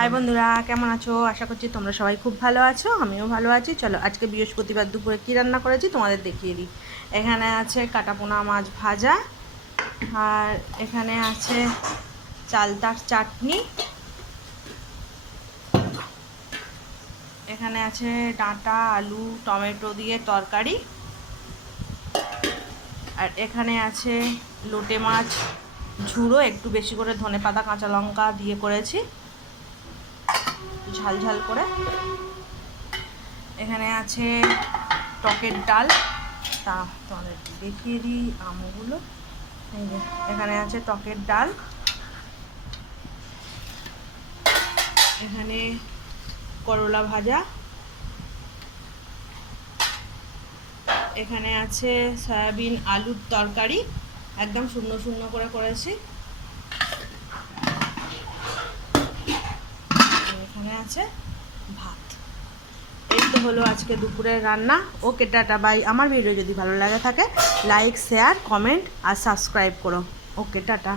High বন্ধুরা, কেমন আছো? আশা করছি তোমরা সবাই খুব ভালো আছো, আমিও ভালো আছি। চলো, আজকে বৃহস্পতিবার দুপুরে কী রান্না করেছি তোমাদের দেখিয়ে দিই। এখানে আছে কাটাপোনা মাছ ভাজা, আর এখানে আছে চালতার চাটনি। এখানে আছে ডাঁটা, আলু, টমেটো দিয়ে তরকারি। আর এখানে আছে লোটে মাছ, ঝুড়ো, একটু বেশি করে ধনে পাতা কাঁচা লঙ্কা দিয়ে করেছি। ঝাল ঝাল করে। এখানে আছে টকের ডাল। তা তোমাদের দেখিয়ে দিই আমগুলো। এখানে আছে টকের ডাল। এখানে করলা ভাজা। এখানে আছে সয়াবিন আলুর তরকারি। একদম শূন্য শূন্য করে করেছি আর এখানে আছে ভাত। এই তো হলো আজকে দুপুরের রান্না। Okay tata, bye. আমার ভিডিও যদি ভালো লাগে থাকে লাইক শেয়ার কমেন্ট আর সাবস্ক্রাইব করো। Okay, tata.